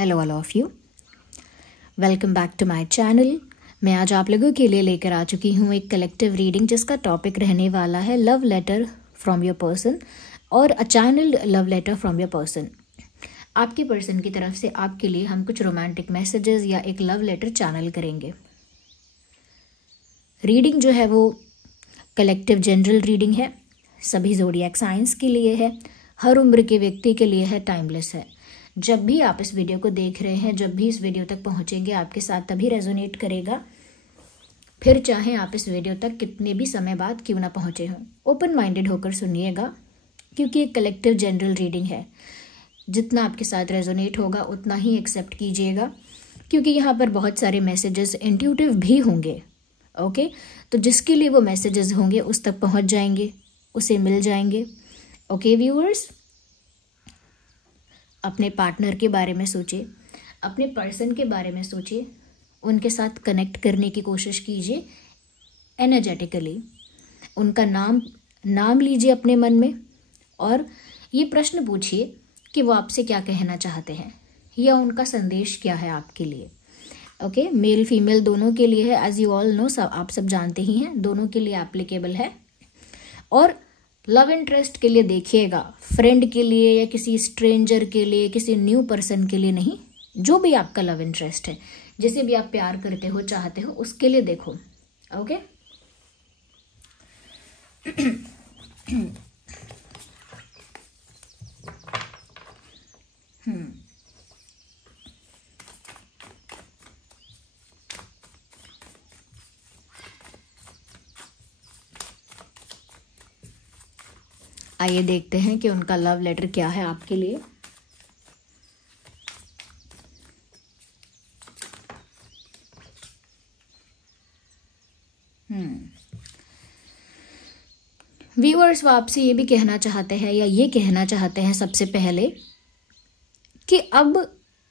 Hello all of you, welcome back to my channel. मैं आज आप लोगों के लिए लेकर आ चुकी हूँ एक कलेक्टिव रीडिंग जिसका टॉपिक रहने वाला है love letter from your person और a channelled love letter from your person. आपके पर्सन की तरफ से आपके लिए हम कुछ रोमांटिक मैसेजेस या एक लव लेटर चैनल करेंगे। रीडिंग जो है वो कलेक्टिव जनरल रीडिंग है, सभी ज़ोडिएक साइंस के लिए है, हर उम्र के व्यक्ति के लिए है, टाइमलेस है। जब भी आप इस वीडियो को देख रहे हैं, जब भी इस वीडियो तक पहुंचेंगे, आपके साथ तभी रेजोनेट करेगा, फिर चाहे आप इस वीडियो तक कितने भी समय बाद क्यों ना पहुंचे हों। ओपन माइंडेड होकर सुनिएगा, क्योंकि एक कलेक्टिव जनरल रीडिंग है। जितना आपके साथ रेजोनेट होगा उतना ही एक्सेप्ट कीजिएगा, क्योंकि यहाँ पर बहुत सारे मैसेजेस इंट्यूटिव भी होंगे। ओके, तो जिसके लिए वो मैसेजेस होंगे उस तक पहुँच जाएंगे, उसे मिल जाएंगे। ओके व्यूअर्स, अपने पार्टनर के बारे में सोचिए, अपने पर्सन के बारे में सोचिए, उनके साथ कनेक्ट करने की कोशिश कीजिए एनर्जेटिकली। उनका नाम लीजिए अपने मन में और ये प्रश्न पूछिए कि वो आपसे क्या कहना चाहते हैं या उनका संदेश क्या है आपके लिए। ओके, मेल फीमेल दोनों के लिए है, एज यू ऑल नो, आप सब जानते ही हैं, दोनों के लिए एप्लीकेबल है। और लव इंटरेस्ट के लिए देखिएगा, फ्रेंड के लिए या किसी स्ट्रेंजर के लिए, किसी न्यू पर्सन के लिए नहीं, जो भी आपका लव इंटरेस्ट है, जिसे भी आप प्यार करते हो, चाहते हो, उसके लिए देखो। ओके आइए देखते हैं कि उनका लव लेटर क्या है आपके लिए। व्यूअर्स, वो आपसे ये भी कहना चाहते हैं या ये कहना चाहते हैं सबसे पहले कि अब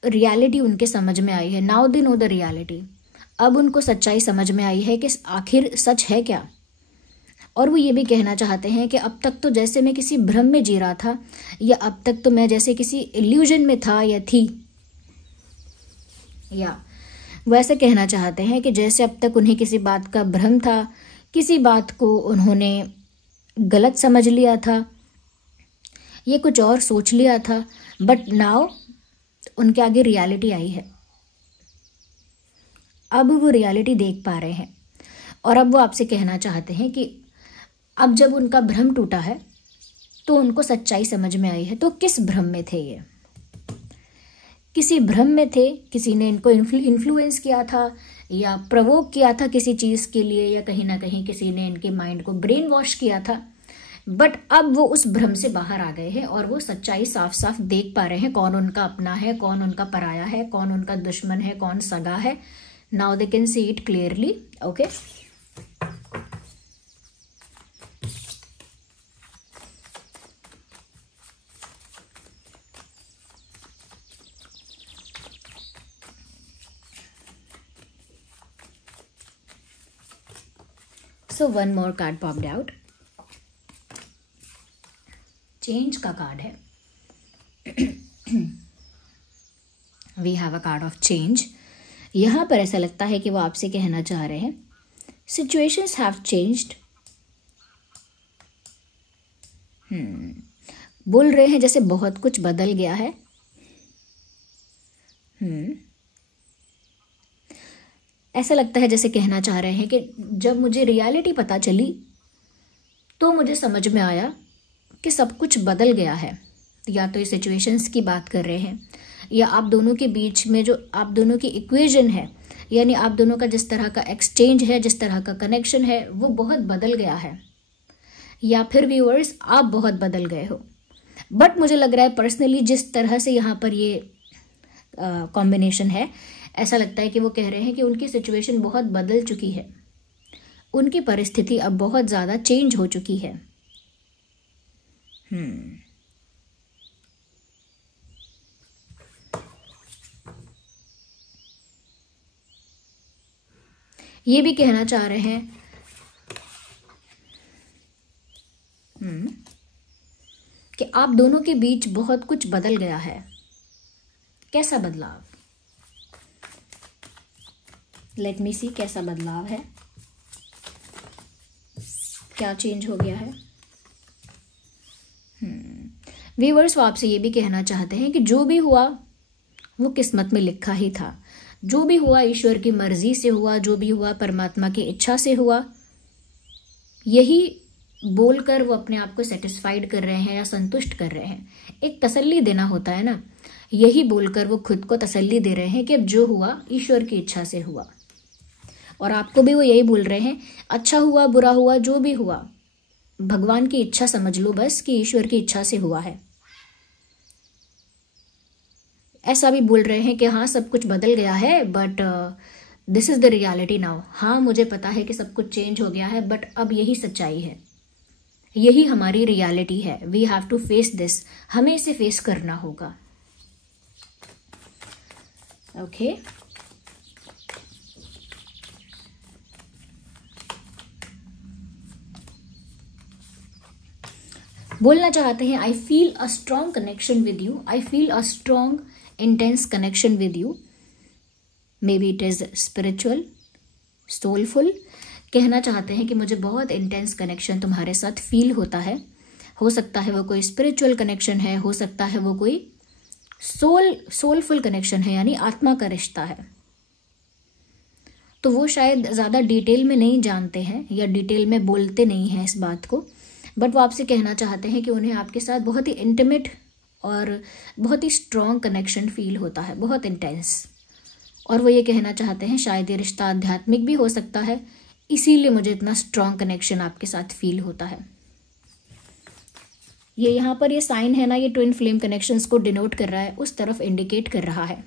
रियलिटी उनके समझ में आई है। Now they know the reality. अब उनको सच्चाई समझ में आई है कि आखिर सच है क्या। और वो ये भी कहना चाहते हैं कि अब तक तो जैसे मैं किसी भ्रम में जी रहा था, या अब तक तो मैं जैसे किसी इल्यूजन में था या थी, या वो ऐसे कहना चाहते हैं कि जैसे अब तक उन्हें किसी बात का भ्रम था, किसी बात को उन्होंने गलत समझ लिया था, ये कुछ और सोच लिया था, बट नाउ उनके आगे रियलिटी आई है। अब वो रियलिटी देख पा रहे हैं और अब वो आपसे कहना चाहते हैं कि अब जब उनका भ्रम टूटा है तो उनको सच्चाई समझ में आई है। तो किस भ्रम में थे ये? किसी भ्रम में थे, किसी ने इनको इन्फ्लुएंस किया था या प्रवोक किया था किसी चीज़ के लिए, या कहीं ना कहीं किसी ने इनके माइंड को ब्रेन वॉश किया था। बट अब वो उस भ्रम से बाहर आ गए हैं और वो सच्चाई साफ साफ देख पा रहे हैं, कौन उनका अपना है, कौन उनका पराया है, कौन उनका दुश्मन है, कौन सगा है। Now they can see it clearly. Okay, so one more card popped out. Change का कार्ड है। We have a card of change. यहाँ पर ऐसा लगता है कि वो आपसे कहना चाह रहे हैं सिचुएशंस हैव चेंज्ड। बोल रहे हैं जैसे बहुत कुछ बदल गया है। ऐसा लगता है जैसे कहना चाह रहे हैं कि जब मुझे रियलिटी पता चली तो मुझे समझ में आया कि सब कुछ बदल गया है। या तो ये सिचुएशंस की बात कर रहे हैं, या आप दोनों के बीच में जो आप दोनों की इक्वेशन है, यानी आप दोनों का जिस तरह का एक्सचेंज है, जिस तरह का कनेक्शन है, वो बहुत बदल गया है। या फिर व्यूअर्स, आप बहुत बदल गए हो। बट मुझे लग रहा है पर्सनली जिस तरह से यहाँ पर ये कॉम्बिनेशन है, ऐसा लगता है कि वो कह रहे हैं कि उनकी सिचुएशन बहुत बदल चुकी है, उनकी परिस्थिति अब बहुत ज़्यादा चेंज हो चुकी है। ये भी कहना चाह रहे हैं कि आप दोनों के बीच बहुत कुछ बदल गया है। कैसा बदलाव? लेट मी सी कैसा बदलाव है, क्या चेंज हो गया है। व्यूअर्स, वो आपसे ये भी कहना चाहते हैं कि जो भी हुआ वो किस्मत में लिखा ही था, जो भी हुआ ईश्वर की मर्जी से हुआ, जो भी हुआ परमात्मा की इच्छा से हुआ। यही बोलकर वो अपने आप को सेटिस्फाइड कर रहे हैं या संतुष्ट कर रहे हैं। एक तसल्ली देना होता है ना, यही बोलकर वो खुद को तसल्ली दे रहे हैं कि अब जो हुआ ईश्वर की इच्छा से हुआ। और आपको भी वो यही बोल रहे हैं, अच्छा हुआ बुरा हुआ जो भी हुआ भगवान की इच्छा समझ लो बस, कि ईश्वर की इच्छा से हुआ है। ऐसा भी बोल रहे हैं कि हाँ सब कुछ बदल गया है, but this is the reality now. हाँ मुझे पता है कि सब कुछ चेंज हो गया है, बट अब यही सच्चाई है, यही हमारी रियलिटी है। We have to face this, हमें इसे फेस करना होगा। ओके बोलना चाहते हैं, I feel a strong connection with you, I feel a strong intense connection with you. Maybe it is spiritual, soulful. कहना चाहते हैं कि मुझे बहुत इंटेंस कनेक्शन तुम्हारे साथ फील होता है। हो सकता है वो कोई स्पिरिचुअल कनेक्शन है, हो सकता है वो कोई सोलफुल कनेक्शन है, यानी आत्मा का रिश्ता है। तो वो शायद ज़्यादा डिटेल में नहीं जानते हैं या डिटेल में बोलते नहीं हैं इस बात को, बट वो आपसे कहना चाहते हैं कि उन्हें आपके साथ बहुत ही इंटीमेट और बहुत ही स्ट्रॉन्ग कनेक्शन फील होता है, बहुत इंटेंस। और वो ये कहना चाहते हैं शायद ये रिश्ता आध्यात्मिक भी हो सकता है, इसीलिए मुझे इतना स्ट्रॉन्ग कनेक्शन आपके साथ फील होता है। ये यहाँ पर ये साइन है ना, ये ट्विन फ्लेम कनेक्शंस को डिनोट कर रहा है, उस तरफ इंडिकेट कर रहा है।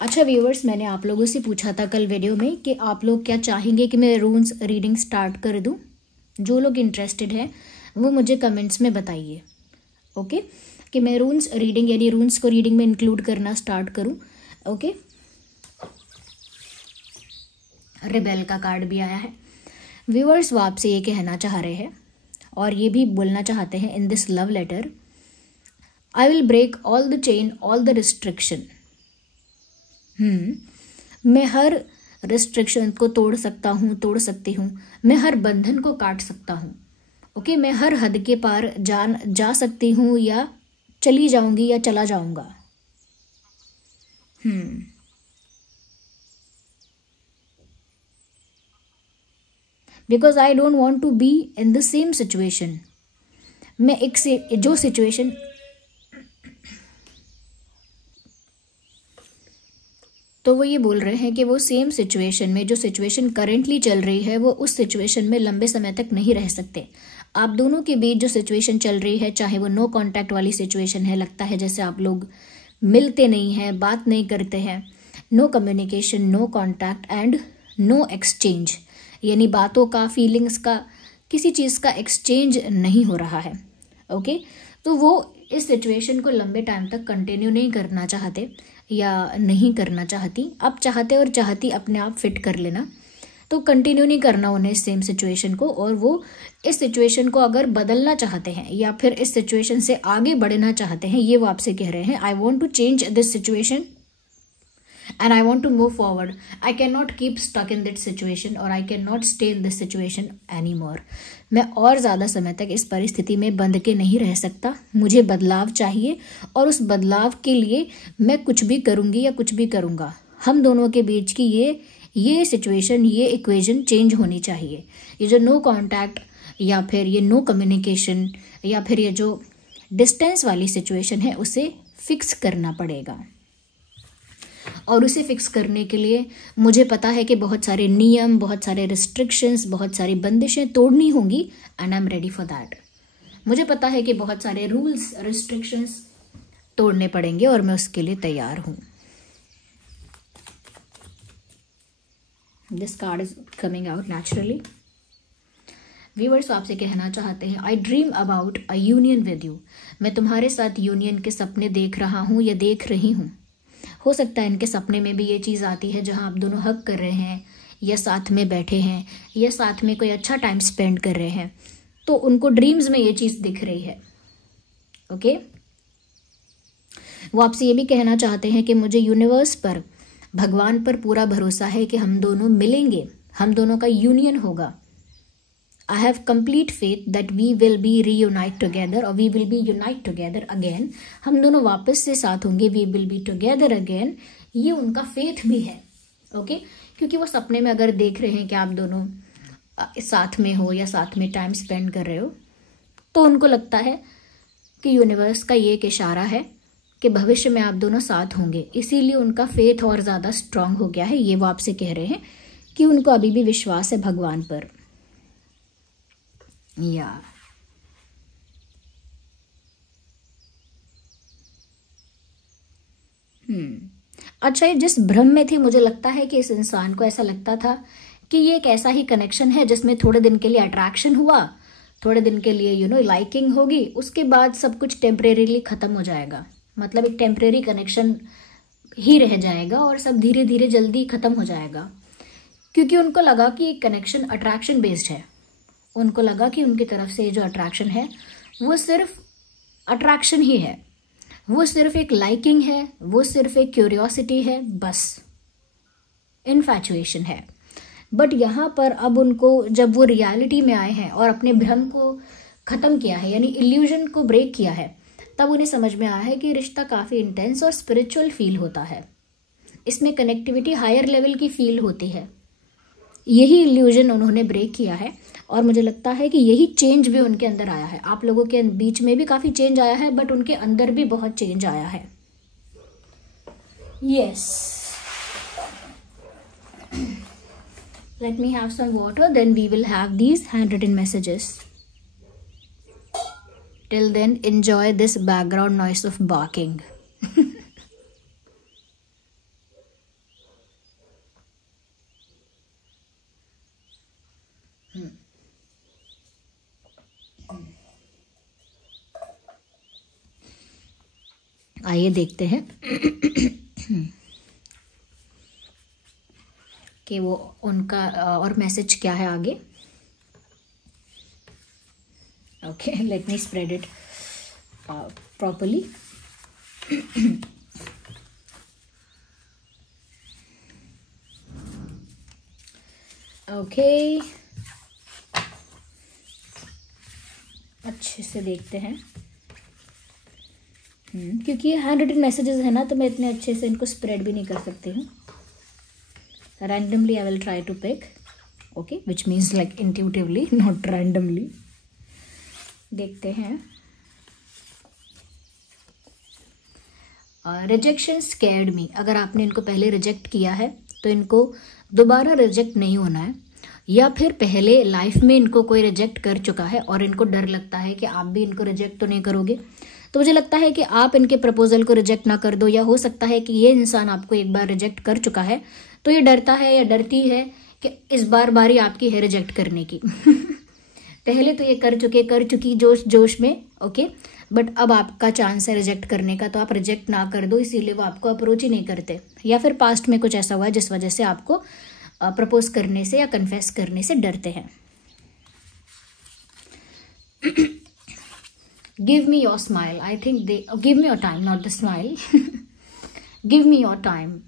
अच्छा व्यूअर्स, मैंने आप लोगों से पूछा था कल वीडियो में कि आप लोग क्या चाहेंगे कि मैं रून्स रीडिंग स्टार्ट कर दूं। जो लोग इंटरेस्टेड हैं वो मुझे कमेंट्स में बताइए, ओके, कि मैं रून्स रीडिंग यानी रून्स को रीडिंग में इंक्लूड करना स्टार्ट करूं। ओके, रिबेल का कार्ड भी आया है। व्यूअर्स, वो आपसे ये कहना चाह रहे हैं और ये भी बोलना चाहते हैं, in this love letter I will break all the chain, all the restriction. मैं हर रिस्ट्रिक्शन को तोड़ सकता हूँ, तोड़ सकती हूँ, मैं हर बंधन को काट सकता हूँ। ओके, मैं हर हद के पार जा सकती हूँ या चली जाऊंगी या चला जाऊंगा। Because I don't want to be in the same situation. मैं एक से जो सिचुएशन तो वो ये बोल रहे हैं कि वो सेम सिचुएशन में, जो सिचुएशन करेंटली चल रही है, वो उस सिचुएशन में लंबे समय तक नहीं रह सकते। आप दोनों के बीच जो सिचुएशन चल रही है, चाहे वो नो कांटेक्ट वाली सिचुएशन है, लगता है जैसे आप लोग मिलते नहीं हैं, बात नहीं करते हैं, no communication, no contact and no exchange, यानी बातों का, फीलिंग्स का, किसी चीज़ का एक्सचेंज नहीं हो रहा है। ओके, तो वो इस सिचुएशन को लंबे टाइम तक कंटिन्यू नहीं करना चाहते या नहीं करना चाहती। आप चाहते और चाहती अपने आप फिट कर लेना, तो कंटिन्यू नहीं करना उन्हें सेम सिचुएशन को। और वो इस सिचुएशन को अगर बदलना चाहते हैं या फिर इस सिचुएशन से आगे बढ़ना चाहते हैं, ये वो आपसे कह रहे हैं, I want to change this situation and I want to move forward. I cannot keep stuck in that situation or I cannot stay in this situation anymore. मैं और ज़्यादा समय तक इस परिस्थिति में बंध के नहीं रह सकता, मुझे बदलाव चाहिए और उस बदलाव के लिए मैं कुछ भी करूँगी या कुछ भी करूँगा। हम दोनों के बीच की ये सिचुएशन, ये इक्वेशन चेंज होनी चाहिए। ये जो नो कॉन्टैक्ट या फिर ये नो कम्युनिकेशन या फिर ये जो डिस्टेंस वाली सिचुएशन है, उसे फिक्स करना पड़ेगा। और उसे फिक्स करने के लिए मुझे पता है कि बहुत सारे नियम, बहुत सारे रिस्ट्रिक्शंस, बहुत सारी बंदिशें तोड़नी होंगी and I am ready for that. मुझे पता है कि बहुत सारे रूल्स, रिस्ट्रिक्शंस तोड़ने पड़ेंगे और मैं उसके लिए तैयार हूँ। This card is coming out naturally. Viewers, आपसे कहना चाहते हैं, आई dream about a union with you. मैं तुम्हारे साथ यूनियन के सपने देख रहा हूँ या देख रही हूँ। हो सकता है इनके सपने में भी ये चीज़ आती है जहां आप दोनों हग कर रहे हैं या साथ में बैठे हैं या साथ में कोई अच्छा टाइम स्पेंड कर रहे हैं, तो उनको ड्रीम्स में ये चीज़ दिख रही है। ओके। वो आपसे ये भी कहना चाहते हैं कि मुझे यूनिवर्स पर, भगवान पर पूरा भरोसा है कि हम दोनों मिलेंगे, हम दोनों का यूनियन होगा। I have complete faith that we will be reunite together or we will be unite together again। हम दोनों वापस से साथ होंगे, we will be together again। ये उनका फेथ भी है, ओके। क्योंकि वो सपने में अगर देख रहे हैं कि आप दोनों साथ में हो या साथ में टाइम स्पेंड कर रहे हो, तो उनको लगता है कि यूनिवर्स का ये एक इशारा है कि भविष्य में आप दोनों साथ होंगे। इसीलिए उनका फेथ और ज़्यादा स्ट्रांग हो गया है। ये वो आपसे कह रहे हैं कि उनको अभी भी विश्वास है भगवान पर। या अच्छा, ये जिस भ्रम में थी, मुझे लगता है कि इस इंसान को ऐसा लगता था कि ये एक ऐसा ही कनेक्शन है जिसमें थोड़े दिन के लिए अट्रैक्शन हुआ, थोड़े दिन के लिए लाइकिंग होगी, उसके बाद सब कुछ टेम्परेरीली खत्म हो जाएगा। मतलब एक टेम्परेरी कनेक्शन ही रह जाएगा और सब धीरे धीरे जल्दी खत्म हो जाएगा। क्योंकि उनको लगा कि कनेक्शन अट्रैक्शन बेस्ड है। उनको लगा कि उनकी तरफ से जो अट्रैक्शन है वो सिर्फ अट्रैक्शन ही है, वो सिर्फ एक लाइकिंग है, वो सिर्फ एक क्यूरियोसिटी है, बस इन्फैचुएशन है। बट यहाँ पर अब उनको, जब वो रियलिटी में आए हैं और अपने भ्रम को ख़त्म किया है, यानी इल्यूजन को ब्रेक किया है, तब उन्हें समझ में आया है कि रिश्ता काफ़ी इंटेंस और स्पिरिचुअल फील होता है। इसमें कनेक्टिविटी हायर लेवल की फील होती है। यही इल्यूजन उन्होंने ब्रेक किया है और मुझे लगता है कि यही चेंज भी उनके अंदर आया है। आप लोगों के बीच में भी काफ़ी चेंज आया है, बट उनके अंदर भी बहुत चेंज आया है। Yes, let me have some water, then we will have these handwritten messages. Till then enjoy this background noise of barking. आइए देखते हैं कि वो उनका और मैसेज क्या है आगे। Okay, let me spread it properly. Okay, अच्छे से देखते हैं। क्योंकि ये हैंड रिटन मैसेजेस है ना, तो मैं इतने अच्छे से इनको स्प्रेड भी नहीं कर सकती हूँ। Randomly I will try to pick, okay, which means like intuitively, not randomly. देखते हैं। Rejection scared me. अगर आपने इनको पहले रिजेक्ट किया है तो इनको दोबारा रिजेक्ट नहीं होना है, या फिर पहले लाइफ में इनको कोई रिजेक्ट कर चुका है और इनको डर लगता है कि आप भी इनको रिजेक्ट तो नहीं करोगे। तो मुझे लगता है कि आप इनके प्रपोजल को रिजेक्ट ना कर दो, या हो सकता है कि ये इंसान आपको एक बार रिजेक्ट कर चुका है तो ये डरता है या डरती है कि इस बार बारी आपकी है रिजेक्ट करने की। पहले तो ये कर चुकी जोश जोश में, ओके, बट अब आपका चांस है रिजेक्ट करने का, तो आप रिजेक्ट ना कर दो, इसीलिए वो आपको अप्रोच ही नहीं करते। या फिर पास्ट में कुछ ऐसा हुआ है जिस वजह से आपको प्रपोज करने से या कन्फेस करने से डरते हैं। Give me your smile. I think they give me your time, not the smile. Give me your time.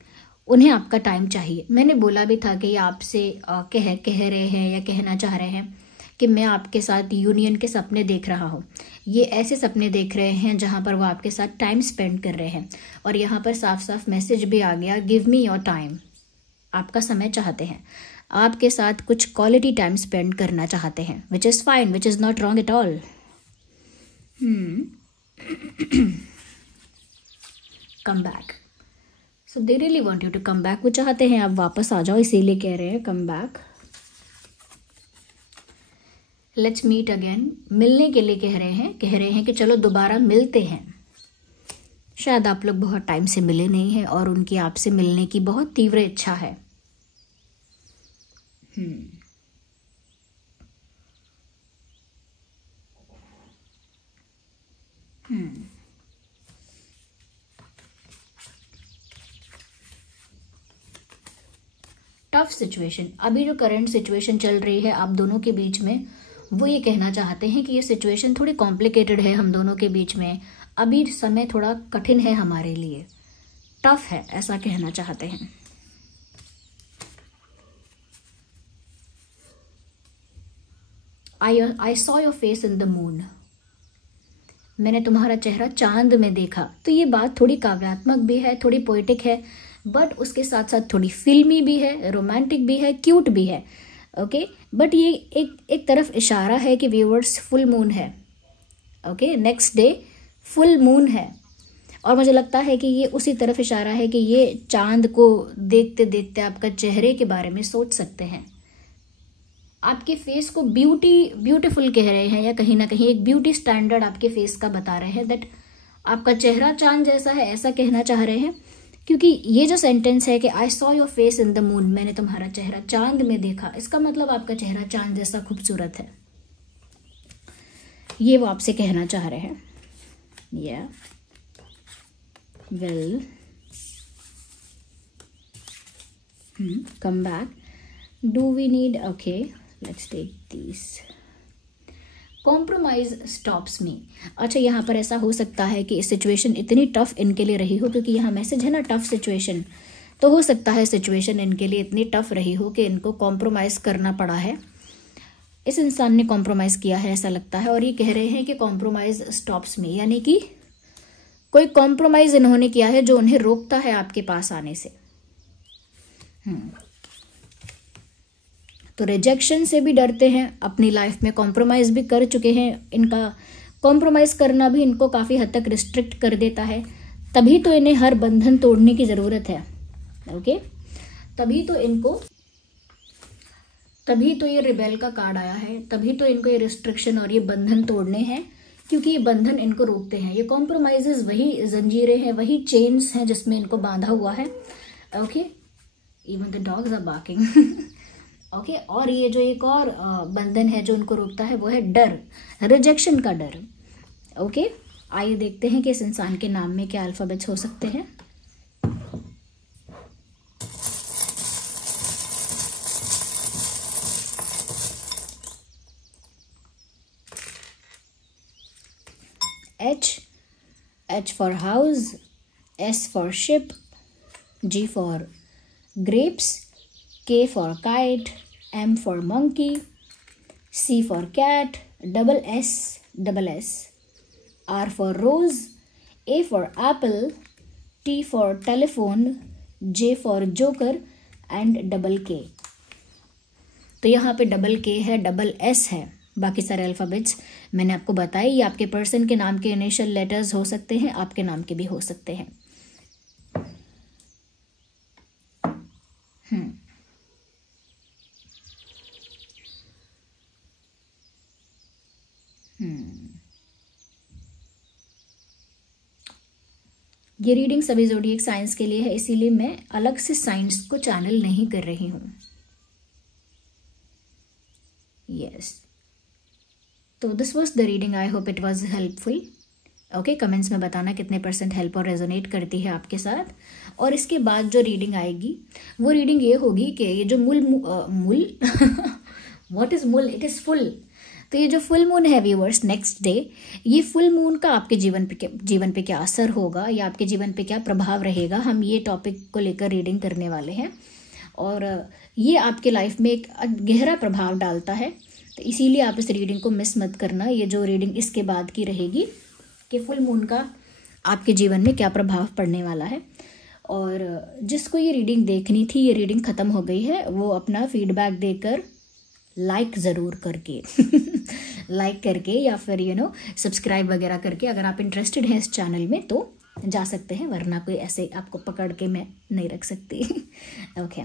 उन्हें आपका टाइम चाहिए। मैंने बोला भी था कि ये आपसे कह रहे हैं या कहना चाह रहे हैं कि मैं आपके साथ यूनियन के सपने देख रहा हूँ। ये ऐसे सपने देख रहे हैं जहाँ पर वो आपके साथ टाइम स्पेंड कर रहे हैं। और यहाँ पर साफ साफ मैसेज भी आ गया, गिव मी योर टाइम। आपका समय चाहते हैं, आपके साथ कुछ क्वालिटी टाइम स्पेंड करना चाहते हैं, which is fine, which is not wrong at all. Come back. So they really want you to come back. वो चाहते हैं आप वापस आ जाओ, इसीलिए कह रहे हैं come back. Let's meet again. मिलने के लिए कह रहे हैं कि चलो दोबारा मिलते हैं। शायद आप लोग बहुत टाइम से मिले नहीं हैं और उनकी आपसे मिलने की बहुत तीव्र इच्छा है। Tough situation. अभी जो करंट सिचुएशन चल रही है आप दोनों के बीच में, वो ये कहना चाहते हैं कि ये सिचुएशन थोड़ी कॉम्प्लिकेटेड है हम दोनों के बीच में, अभी समय थोड़ा कठिन है हमारे लिए, टफ है, ऐसा कहना चाहते हैं। I saw your face in the moon, मैंने तुम्हारा चेहरा चांद में देखा। तो ये बात थोड़ी काव्यात्मक भी है, थोड़ी पोएटिक है, बट उसके साथ साथ थोड़ी फिल्मी भी है, रोमांटिक भी है, क्यूट भी है। ओके, बट ये एक तरफ इशारा है कि व्यूअर्स फुल मून है। Okay, next day full moon है, और मुझे लगता है कि ये उसी तरफ इशारा है कि ये चांद को देखते देखते आपका चेहरे के बारे में सोच सकते हैं, आपके फेस को ब्यूटीफुल कह रहे हैं, या कहीं ना कहीं एक ब्यूटी स्टैंडर्ड आपके फेस का बता रहे हैं, दैट आपका चेहरा चांद जैसा है, ऐसा कहना चाह रहे हैं। क्योंकि ये जो सेंटेंस है कि I saw your face in the moon, मैंने तुम्हारा चेहरा चांद में देखा, इसका मतलब आपका चेहरा चांद जैसा खूबसूरत है, ये वो आपसे कहना चाह रहे हैं। या well, come back, do we need, okay, let's take this, compromise stops me. अच्छा, यहाँ पर ऐसा हो सकता है कि सिचुएशन इतनी टफ इनके लिए रही हो, क्योंकि यहाँ मैसेज है ना टफ सिचुएशन, तो हो सकता है सिचुएशन इनके लिए इतनी टफ रही हो कि इनको कॉम्प्रोमाइज करना पड़ा है। इस इंसान ने कॉम्प्रोमाइज किया है ऐसा लगता है, और ये कह रहे हैं कि कॉम्प्रोमाइज स्टॉप्स मी, यानी कि कोई कॉम्प्रोमाइज इन्होंने किया है जो उन्हें रोकता है आपके पास आने से। तो रिजेक्शन से भी डरते हैं, अपनी लाइफ में कॉम्प्रोमाइज़ भी कर चुके हैं, इनका कॉम्प्रोमाइज़ करना भी इनको काफ़ी हद तक रिस्ट्रिक्ट कर देता है, तभी तो इन्हें हर बंधन तोड़ने की ज़रूरत है। ओके, तभी तो ये रिबेल का कार्ड आया है, तभी तो इनको ये रिस्ट्रिक्शन और ये बंधन तोड़ने हैं, क्योंकि ये बंधन इनको रोकते हैं। ये कॉम्प्रोमाइजेज वही जंजीरें हैं, वही चेन्स हैं जिसमें इनको बांधा हुआ है। Okay, even the dogs are barking. Okay, और ये जो एक और बंधन है जो उनको रोकता है वो है डर, रिजेक्शन का डर। ओके, आइए देखते हैं कि इस इंसान के नाम में क्या अल्फाबेट्स हो सकते हैं। H for house, S for ship, G for grapes, K for kite, M for monkey, C for cat, double S, R for rose, A for apple, T for telephone, J for joker and double K। तो यहाँ पे double K है, double S है, बाकी सारे alphabets मैंने आपको बताए। ये आपके पर्सन के नाम के इनिशियल लेटर्स हो सकते हैं, आपके नाम के भी हो सकते हैं। ये रीडिंग सभी ज़ोडिएक साइंस के लिए है, इसीलिए मैं अलग से साइंस को चैनल नहीं कर रही हूँ। यस, तो this was the reading, I hope it was helpful. Okay, comments में बताना कितने % हेल्प और रेजोनेट करती है आपके साथ। और इसके बाद जो रीडिंग आएगी वो रीडिंग ये होगी कि ये जो मूल व्हाट इज मूल, इट इज़ फुल। तो ये जो फुल मून है व्यूअर्स, नेक्स्ट डे, ये फुल मून का आपके जीवन पे क्या असर होगा या आपके जीवन पे क्या प्रभाव रहेगा, हम ये टॉपिक को लेकर रीडिंग करने वाले हैं। और ये आपके लाइफ में एक गहरा प्रभाव डालता है, तो इसीलिए आप इस रीडिंग को मिस मत करना। ये जो रीडिंग इसके बाद की रहेगी कि फुल मून का आपके जीवन में क्या प्रभाव पड़ने वाला है। और जिसको ये रीडिंग देखनी थी, ये रीडिंग ख़त्म हो गई है, वो अपना फीडबैक देकर लाइक ज़रूर करके लाइक करके या फिर सब्सक्राइब वगैरह करके, अगर आप इंटरेस्टेड हैं इस चैनल में तो जा सकते हैं, वरना कोई ऐसे आपको पकड़ के मैं नहीं रख सकती। Okay,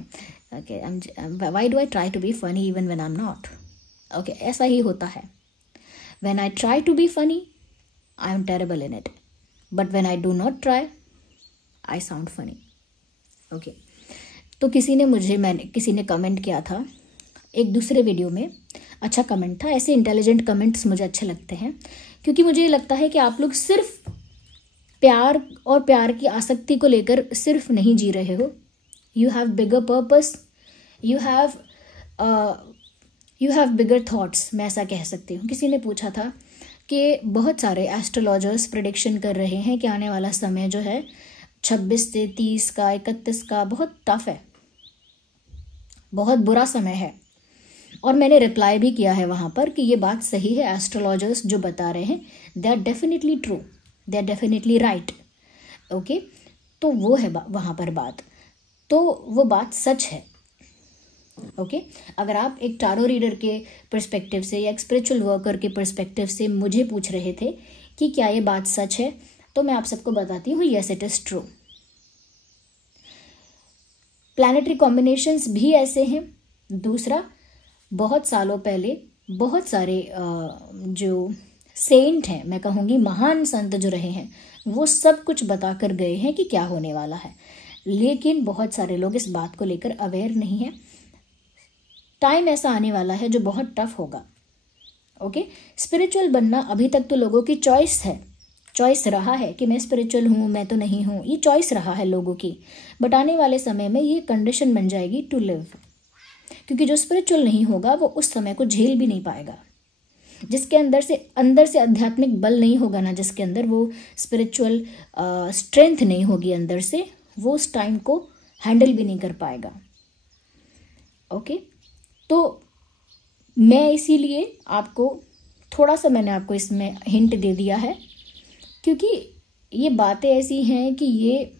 why do I try to be funny even when I am not. Okay, ऐसा ही होता है। When I try to be funny I am terrible in it, but when I do not try I sound funny. Okay, तो किसी ने comment किया था एक दूसरे वीडियो में, अच्छा कमेंट था। ऐसे इंटेलिजेंट कमेंट्स मुझे अच्छे लगते हैं, क्योंकि मुझे लगता है कि आप लोग सिर्फ प्यार और प्यार की आसक्ति को लेकर सिर्फ नहीं जी रहे हो। You have bigger purpose, you have you have bigger thoughts, मैं ऐसा कह सकती हूँ। किसी ने पूछा था कि बहुत सारे एस्ट्रोलॉजर्स प्रिडिक्शन कर रहे हैं कि आने वाला समय जो है 26 से 30 का, 31 का बहुत टफ है, बहुत बुरा समय है। और मैंने रिप्लाई भी किया है वहाँ पर कि ये बात सही है, एस्ट्रोलॉजर्स जो बता रहे हैं they are definitely true, they are definitely right. Okay, तो वो है वहाँ पर बात, तो वो बात सच है। ओके, अगर आप एक टारो रीडर के पर्सपेक्टिव से या एक स्पिरिचुअल वर्कर के पर्सपेक्टिव से मुझे पूछ रहे थे कि क्या ये बात सच है, तो मैं आप सबको बताती हूँ yes it is true. Planetary combinations भी ऐसे हैं। दूसरा, बहुत सालों पहले बहुत सारे जो सेंट हैं, मैं कहूँगी महान संत जो रहे हैं, वो सब कुछ बता कर गए हैं कि क्या होने वाला है, लेकिन बहुत सारे लोग इस बात को लेकर अवेयर नहीं है। टाइम ऐसा आने वाला है जो बहुत टफ होगा। ओके, स्पिरिचुअल बनना अभी तक तो लोगों की चॉइस है, चॉइस रहा है कि मैं स्पिरिचुअल हूँ, मैं तो नहीं हूँ, ये चॉइस रहा है लोगों की। बट आने वाले समय में ये कंडीशन बन जाएगी टू लिव, क्योंकि जो स्पिरिचुअल नहीं होगा वो उस समय को झेल भी नहीं पाएगा। जिसके अंदर से आध्यात्मिक बल नहीं होगा ना, जिसके अंदर वो स्पिरिचुअल स्ट्रेंथ नहीं होगी अंदर से, वो उस टाइम को हैंडल भी नहीं कर पाएगा। ओके, तो मैं इसीलिए आपको थोड़ा सा मैंने आपको इसमें हिंट दे दिया है, क्योंकि ये बातें ऐसी हैं कि ये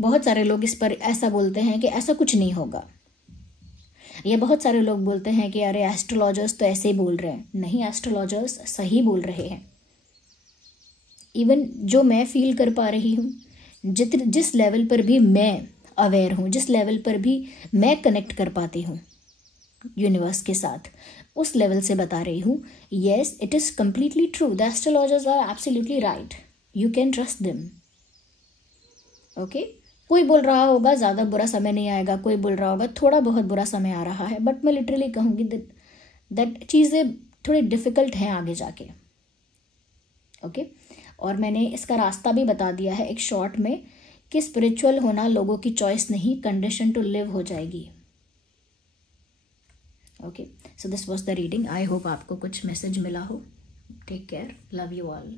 बहुत सारे लोग इस पर ऐसा बोलते हैं कि ऐसा कुछ नहीं होगा। ये बहुत सारे लोग बोलते हैं कि अरे एस्ट्रोलॉजर्स तो ऐसे ही बोल रहे हैं। नहीं, एस्ट्रोलॉजर्स सही बोल रहे हैं। इवन जो मैं फील कर पा रही हूँ, जिस लेवल पर भी मैं अवेयर हूँ, जिस लेवल पर भी मैं कनेक्ट कर पाती हूँ यूनिवर्स के साथ, उस लेवल से बता रही हूँ yes it is completely true, the astrologers are absolutely right, you can trust them. Okay, कोई बोल रहा होगा ज़्यादा बुरा समय नहीं आएगा, कोई बोल रहा होगा थोड़ा बहुत बुरा समय आ रहा है, बट मैं लिटरली कहूँगी दैट चीज़ें थोड़ी डिफ़िकल्ट हैं आगे जाके। ओके, और मैंने इसका रास्ता भी बता दिया है एक शॉर्ट में कि स्पिरिचुअल होना लोगों की चॉइस नहीं, कंडीशन टू लिव हो जाएगी। Okay, so this was the reading. I hope आपको कुछ मैसेज मिला हो। Take care, love you all.